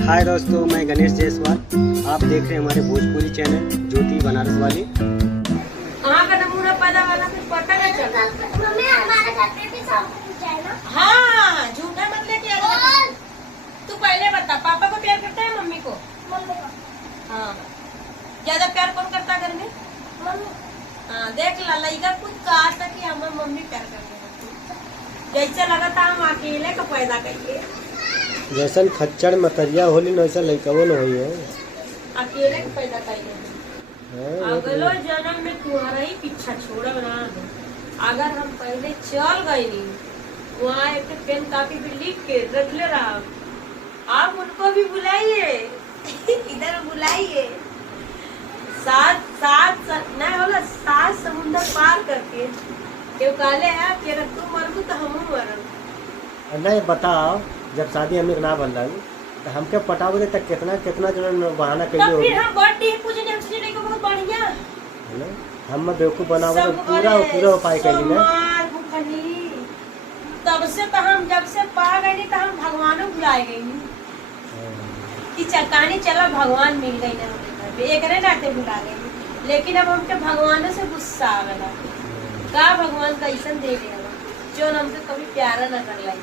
हाय दोस्तों, मैं गणेश जायसवाल। आप देख रहे हैं हमारे भोजपुरी चैनल ज्योति बनारस वाली। कहाँ का नमूना पैदा वाला कुछ पता नहीं चला। मम्मी हमारे घर पे भी सब कुछ है ना। हाँ, झूठा मत लेके आ। तू पहले बता, पापा को प्यार करता है मम्मी को? मम्मी को। हाँ, ज्यादा प्यार कौन करता है घर में? मम्मी। हाँ, देख ला लड़का खुद कहा था कि हमें मम्मी प्यार करते हैं। जैसा लगा था हम अकेले को पैदा करिए, जैसन खच्चर मतरिया होली न वैसा लड़कवो न होई है। अकेले को पैदा करिए। अगलो जन्म में तुम्हारा ही पीछा छोड़ा बना दो। अगर हम पहले चल गए नहीं वहाँ एक पेन कापी भी लिख के रख ले रहा, आप उनको भी बुलाइए इधर बुलाइए। सात नहीं होला, 7 समुंदर पार करके क्यों काले है कि अगर तुम मरबू तो हम मरब। नहीं बताओ, जब शादी हमें ना बनल तो हमके पटावे दे तक कितना कितना जन बहाना तो कइले फिर हो हम बर्थडे पूछने हम सोचने को बहुत बढ़िया है ना। हम बेवकूफ बनावे तो पूरा उपाय कइली ना। तब से तो हम जब से पा गए तो हम भगवानों बुलाए गई कि चकानी चला भगवान मिल गई ना हमें घर पे, एक रे नाते बुला गई। लेकिन अब हमके भगवानों से गुस्सा आ गया का भगवान कैसन दे गया जो हमसे कभी प्यारा न कर लाई।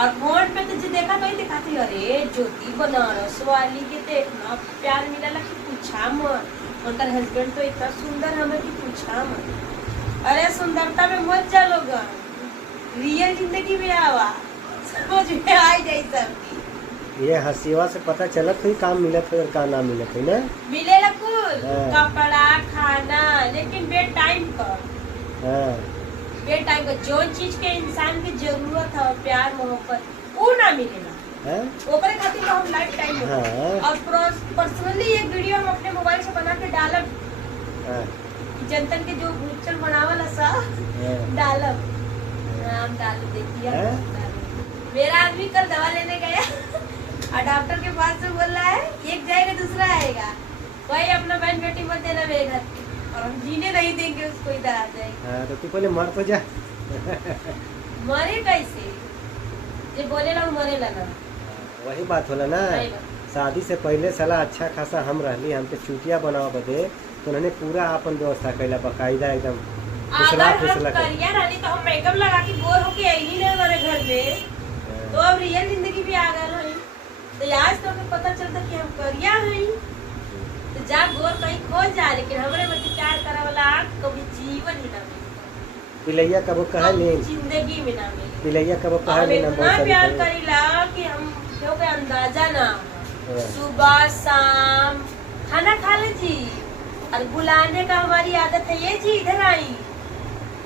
और फोन पे तो जो देखा तो ही दिखाती, अरे ज्योति बनारस वाली के देखना प्यार मिला कि पूछा मत। उनका हस्बैंड तो इतना सुंदर हमें कि पूछा मत। अरे सुंदरता में मत चलोगा, रियल जिंदगी में आवा समझ में आ जाए सबकी। ये हसीवा से पता चलत है काम मिलत है और का ना मिलत है ना। मिलेला कुल कपड़ा खाना, लेकिन बेड टाइम पर बेड टाइम पर जो चीज के इंसान की जरूरत है प्यार मोहब्बत वो ना मिलेगा। ओकरे खातिर तो हम लाइफ टाइम और पर्सनली एक वीडियो हम अपने मोबाइल से बना के डालब, जनतन के जो भूचल बनावल सा डालब, नाम डाल देखिए। मेरा आदमी कल दवा लेने गया और डॉक्टर के पास से बोल रहा है एक जाएगा दूसरा आएगा, वही अपना बहन बेटी मत देना मेरे घर पे, और हम जीने नहीं देंगे उसको, इधर आ जाएगा। तो तू पहले मर तो जा। मरे कैसे ये बोले ला मरे लगा। वही बात होला ना, शादी से पहले साला अच्छा खासा हम रहली, हमके चुटिया बनावा बदे तो उन्होंने पूरा अपन व्यवस्था कैला बकायदा एकदम अगर हम करिया रहनी तो हम मेकअप लगा के बोर होके आई नहीं हमारे घर में, तो अब रियल जिंदगी भी आ गया है। तो आज तो हमें पता चलता कि हम करिया हैं, तो जा गोर कहीं खो जा, लेकिन हमारे बच्चे प्यार करे वाला कभी जीवन ही ना मिले, पिलैया कबो कहा ले जिंदगी में ना मिले। पिलैया कबो कहा ले ना, इतना प्यार करीला कि हम क्यों के अंदाजा ना। सुबह शाम खाना खा ले जी, और बुलाने का हमारी आदत है, ये जी इधर आई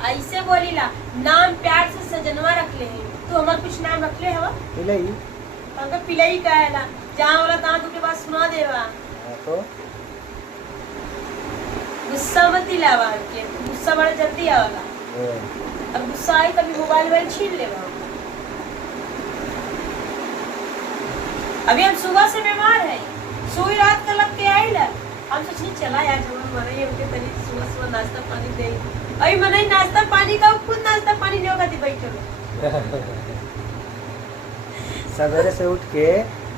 ऐसे बोलीला। नाम प्यार से सजनवा रख ले, तू हमार कुछ नाम रख ले हवा पिलई तंग पिलई कहेला, जहां वाला ता के बात सुना देवा। तो गुस्सा मत दिलावा के, गुस्सा बड़ा जल्दी आवाला। अब गुस्सा आई तभी मोबाइल छीन लेवा। अभी हम सुबह से बीमार है, सोई रात का लग के आइला, हम सोचनी चला यार हम मरे उनके तनी सुबह नाश्ता पानी दे। अई मने नाश्ता पानी का खुद नाश्ता पानी नहीं होगा दी बैठो। सवेरे से उठ के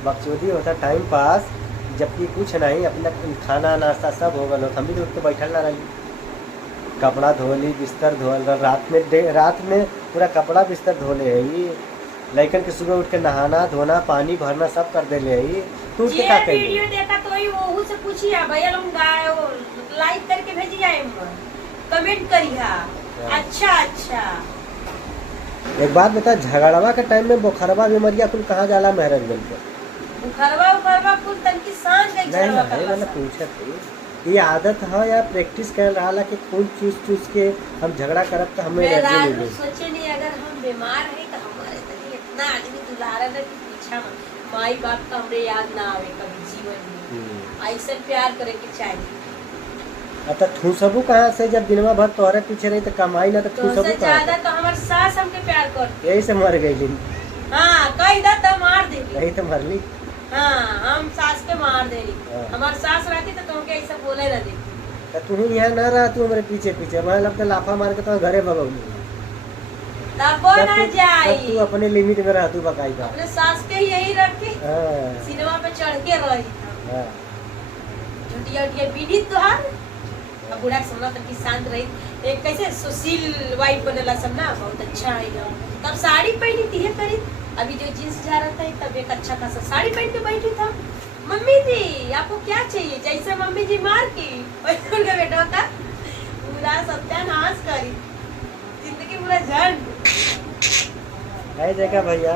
बकचोदी होता टाइम पास, जबकि कुछ नहीं, अपना खाना नाश्ता सब हो गल। हम भी उठ के बैठल ना रही, कपड़ा धोली, बिस्तर धोल, रात में पूरा कपड़ा बिस्तर धोले है। लड़कन के सुबह उठ के नहाना धोना पानी भरना सब कर देले है। तू के का कही वीडियो देखा तो ही ओहू से पूछिया भैया लोग लाइक करके भेजिया, कमेंट करिया। अच्छा एक बात बता, झगड़वा के टाइम में बुखारवा बीमारियां कुल कहाँ जाला महराजगंज पे? बुखारवा कुल तन की सांस गई झगड़वा नहीं मैंने पूछा थी, ये आदत है या प्रैक्टिस कर रहा कि खून चूस के हम झगड़ा करब तो हमें एनर्जी मिले। सोचे नहीं अगर हम बीमार है तो हमारे तक इतना आदमी दुलारा ना कि पीछा माई बाप का हमरे याद ना आवे कभी जीवन में। ऐसे प्यार करे के चाहिए। अच्छा ठूसबू कहाँ से, जब दिनवा भर तोहरे पीछे रही तो कमाई ना, तो ठूसबू ज्यादा तो हमारे सास हमके प्यार करते, यही से मर गई। हाँ कही दा तो मार दे, यही तो मरली। हाँ हम सास के मार दे, हमारे सास रहती तो तुमके ऐसा बोले ना दे। तू यहाँ ना रहा, तू हमारे पीछे मैं लगता लाफा मार के तो घरे भगवली। तब वो ना तब तू जाई अपने लिमिट में रह तू बकायदा। अपने सास के यही रख के हाँ, सिनेमा पे चढ़ के रही हाँ, झुटिया उटिया पीढ़ी तुहार अब बूढ़ा के सामने तक शांत रही एक कैसे सुशील वाइफ बनेला सब ना बहुत अच्छा है तब साड़ी पहनी थी है करी अभी जो जींस जा रहा था तब एक अच्छा खासा साड़ी पहन के बैठी था मम्मी जी आपको क्या चाहिए जैसे मम्मी जी मार की वैसे उनके बेटा का पूरा सत्यानाश करी जिंदगी पूरा झंड है देखा भैया,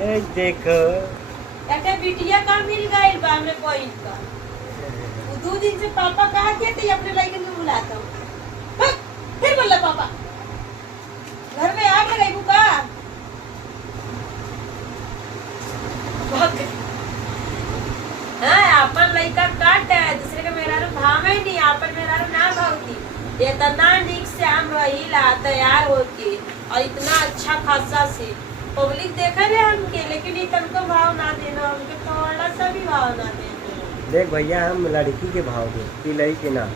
ए देखो क्या बिटिया का मिल गई बा हमने कोई का वो 2 दिन से पापा कहा थे तो अपने लड़के को बुलाता हूँ फिर बोला पापा घर में आग लगाई बुका अपन लड़का काट है दूसरे का मेरा भावे नहीं अपन मेरा ना भावती इतना निक से हम रहीला तैयार होके और इतना अच्छा खासा से पब्लिक देखे ले हमके लेकिन इनको भाव ना देना उनके थोड़ा सा भी भाव ना देना देख भैया हम लड़की के भाव दे, कि लड़की के ना।